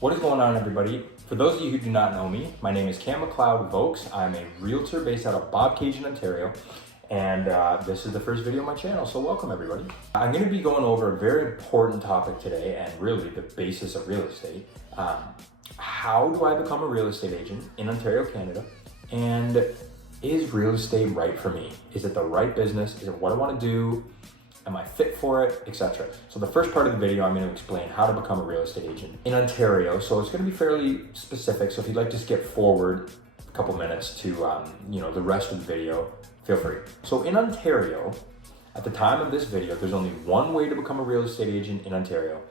What is going on, everybody? For those of you who do not know me, my name is McLeod-Voakes. I'm a realtor based out of Bobcaygeon, Ontario, and this is the first video on my channel, so welcome everybody. I'm going to be going over a very important topic today, and really the basis of real estate. How do I become a real estate agent in Ontario, Canada? And is real estate right for me? Is it the right business? Is it what I want to do? Am I fit for it, etc.? So the first part of the video, I'm going to explain how to become a real estate agent in Ontario. So it's going to be fairly specific. So if you'd like to skip forward a couple minutes to the rest of the video, feel free. So in Ontario, at the time of this video, there's only one way to become a real estate agent in Ontario,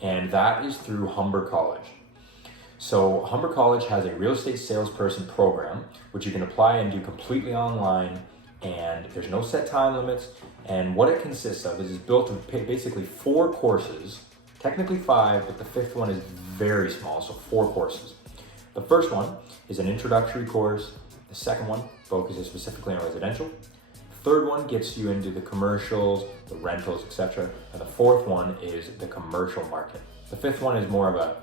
and that is through Humber College. So Humber College has a real estate salesperson program, which you can apply and do completely online, and there's no set time limits. And what it consists of is it's built of basically 4 courses, technically 5, but the 5th one is very small, so 4 courses. The first one is an introductory course. The second one focuses specifically on residential. The third one gets you into the commercials, the rentals, etc. And the fourth one is the commercial market. The 5th one is more of a,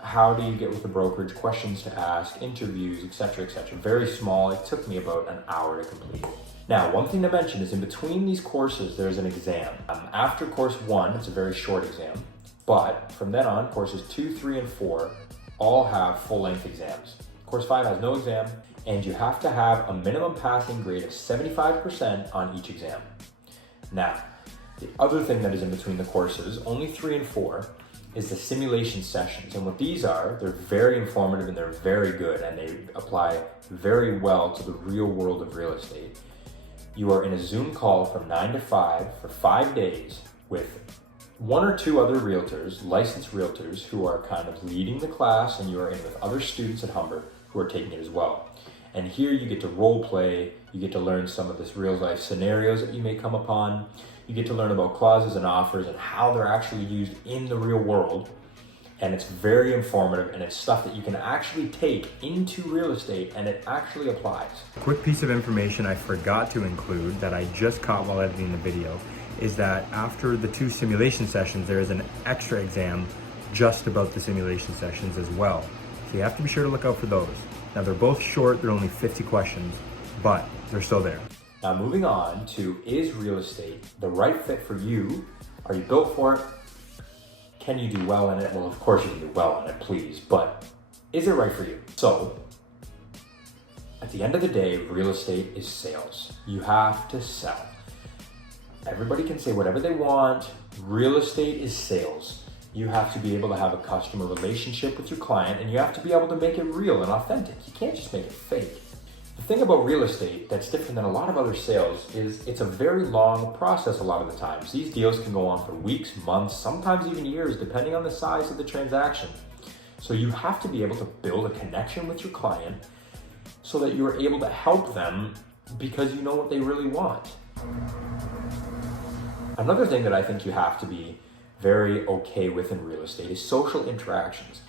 how do you get with the brokerage, questions to ask, interviews, etc., etc. Very small. It took me about an hour to complete. Now, one thing to mention is in between these courses, there's an exam. After course 1, it's a very short exam, but from then on, courses 2, 3, and 4 all have full-length exams. Course 5 has no exam, and you have to have a minimum passing grade of 75% on each exam. Now, the other thing that is in between the courses, only 3 and 4, is the simulation sessions. And what these are, they're very informative and they're very good, and they apply very well to the real world of real estate. You are in a Zoom call from 9 to 5 for 5 days with 1 or 2 other realtors, licensed realtors, who are kind of leading the class, and you are in with other students at Humber who are taking it as well. And here you get to role play, you get to learn some of this real life scenarios that you may come upon. You get to learn about clauses and offers and how they're actually used in the real world. And it's very informative, and it's stuff that you can actually take into real estate, and it actually applies. Quick piece of information I forgot to include that I just caught while editing the video is that after the 2 simulation sessions, there is an extra exam just about the simulation sessions as well. So you have to be sure to look out for those. Now they're both short, they're only 50 questions, but they're still there. Now moving on to, is real estate the right fit for you? Are you built for it? Can you do well in it? Well, of course you can do well in it, please, but is it right for you? So, at the end of the day, real estate is sales. You have to sell. Everybody can say whatever they want. Real estate is sales. You have to be able to have a customer relationship with your client, and you have to be able to make it real and authentic. You can't just make it fake. The thing about real estate that's different than a lot of other sales is it's a very long process a lot of the times. These deals can go on for weeks, months, sometimes even years, depending on the size of the transaction. So you have to be able to build a connection with your client so that you're able to help them because you know what they really want. Another thing that I think you have to be very okay with in real estate is social interactions,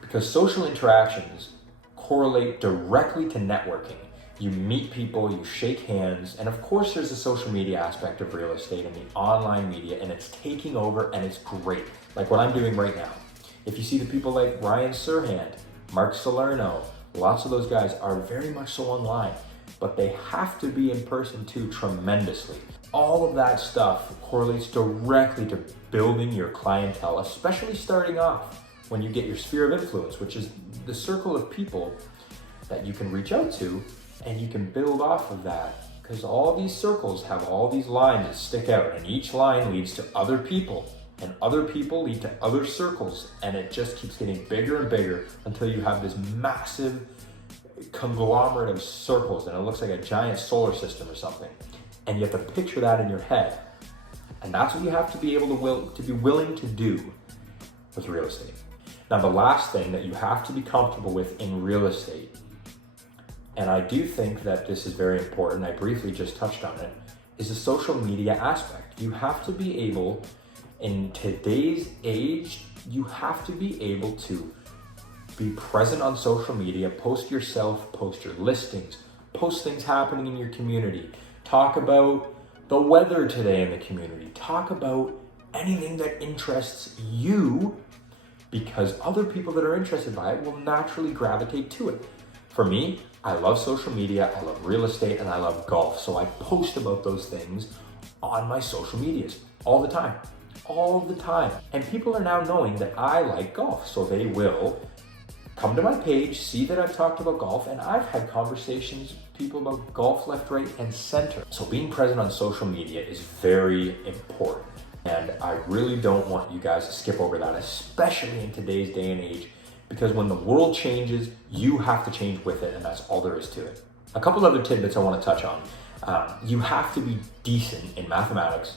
because social interactions correlate directly to networking. You meet people, you shake hands, and of course there's the social media aspect of real estate and the online media, and it's taking over, and it's great. Like what I'm doing right now. If you see the people like Ryan Serhant, Mark Salerno, lots of those guys are very much so online, but they have to be in person too tremendously. All of that stuff correlates directly to building your clientele, especially starting off when you get your sphere of influence, which is the circle of people that you can reach out to, and you can build off of that, because all these circles have all these lines that stick out, and each line leads to other people, and other people lead to other circles, and it just keeps getting bigger and bigger until you have this massive conglomerate of circles, and it looks like a giant solar system or something. And you have to picture that in your head, and that's what you have to be able to be willing to do with real estate. Now, the last thing that you have to be comfortable with in real estate, and I do think that this is very important, I briefly just touched on it, is the social media aspect. You have to be able, in today's age, you have to be able to be present on social media, post yourself, post your listings, post things happening in your community, talk about the weather today in the community, talk about anything that interests you because other people that are interested by it will naturally gravitate to it. For me, I love social media, I love real estate, and I love golf. So I post about those things on my social medias all the time. And people are now knowing that I like golf, so they will come to my page, see that I've talked about golf, and I've had conversations with people about golf left, right, and center. So being present on social media is very important. And I really don't want you guys to skip over that, especially in today's day and age, because when the world changes, you have to change with it, and that's all there is to it. A couple other tidbits I want to touch on. You have to be decent in mathematics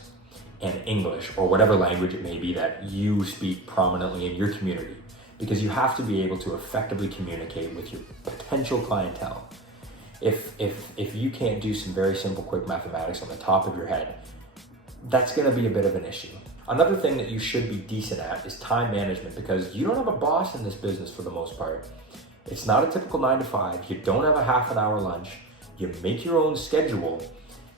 and English, or whatever language it may be that you speak prominently in your community, because you have to be able to effectively communicate with your potential clientele. If you can't do some very simple, quick mathematics on the top of your head, that's gonna be a bit of an issue. Another thing that you should be decent at is time management, because you don't have a boss in this business for the most part. It's not a typical 9 to 5. You don't have a half an hour lunch. You make your own schedule,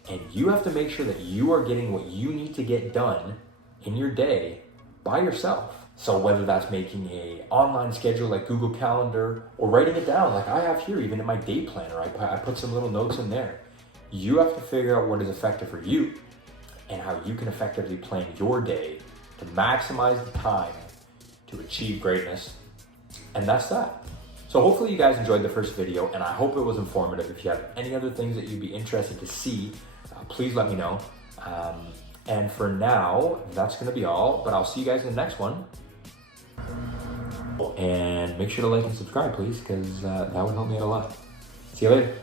and you have to make sure that you are getting what you need to get done in your day by yourself. So whether that's making an online schedule like Google Calendar, or writing it down like I have here, even in my day planner, I put some little notes in there. You have to figure out what is effective for you and how you can effectively plan your day to maximize the time to achieve greatness. And that's that. So hopefully you guys enjoyed the first video, and I hope it was informative. If you have any other things that you'd be interested to see, please let me know. And for now, that's gonna be all, but I'll see you guys in the next one. And make sure to like and subscribe, please, because that would help me out a lot. See you later.